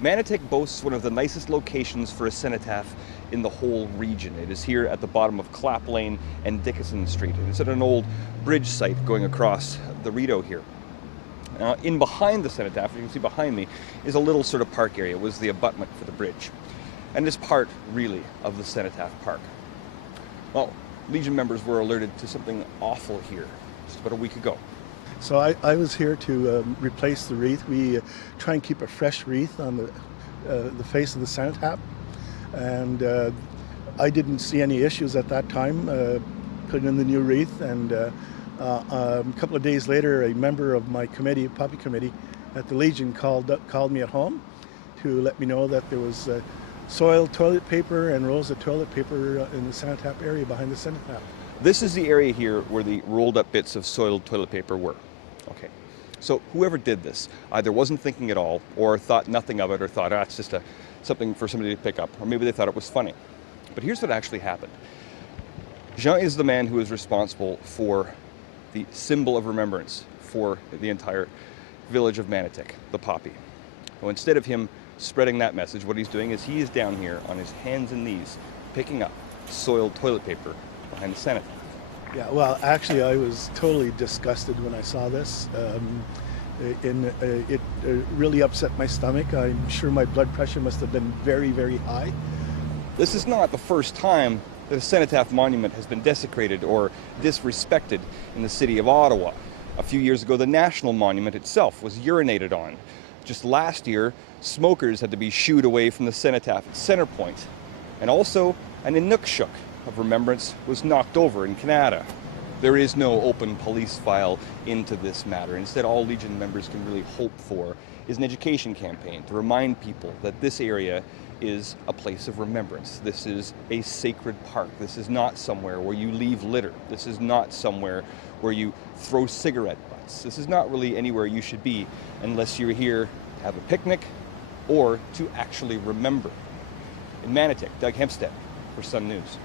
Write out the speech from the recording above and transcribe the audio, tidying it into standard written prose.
Manotick boasts one of the nicest locations for a cenotaph in the whole region. It is here at the bottom of Clapp Lane and Dickinson Street. It is at an old bridge site going across the Rideau here. In behind the cenotaph, you can see behind me, is a little sort of park area. It was the abutment for the bridge. And is part, really, of the Cenotaph Park. Well, Legion members were alerted to something awful here just about a week ago. So I was here to replace the wreath. We try and keep a fresh wreath on the face of the Cenotaph. And I didn't see any issues at that time putting in the new wreath. And a couple of days later, a member of my committee, puppy committee at the Legion called me at home to let me know that there was soiled toilet paper and rolls of toilet paper in the Cenotaph area behind the Cenotaph. This is the area here where the rolled up bits of soiled toilet paper were. Okay, so whoever did this either wasn't thinking at all or thought nothing of it or thought, it's just something for somebody to pick up, or maybe they thought it was funny. But here's what actually happened. Jean is the man who is responsible for the symbol of remembrance for the entire village of Manotick, the poppy. So instead of him spreading that message, what he's doing is he is down here on his hands and knees picking up soiled toilet paper behind the Cenotaph. Yeah, well, actually, I was totally disgusted when I saw this. It really upset my stomach. I'm sure my blood pressure must have been very, very high. This is not the first time that a Cenotaph monument has been desecrated or disrespected in the city of Ottawa. A few years ago, the National Monument itself was urinated on. Just last year, smokers had to be shooed away from the Cenotaph at Centre Point. And also, an Inukshuk of remembrance was knocked over in Canada. There is no open police file into this matter. Instead, all Legion members can really hope for is an education campaign to remind people that this area is a place of remembrance. This is a sacred park. This is not somewhere where you leave litter. This is not somewhere where you throw cigarette butts. This is not really anywhere you should be unless you're here to have a picnic or to actually remember. In Manotick, Doug Hempstead for Sun News.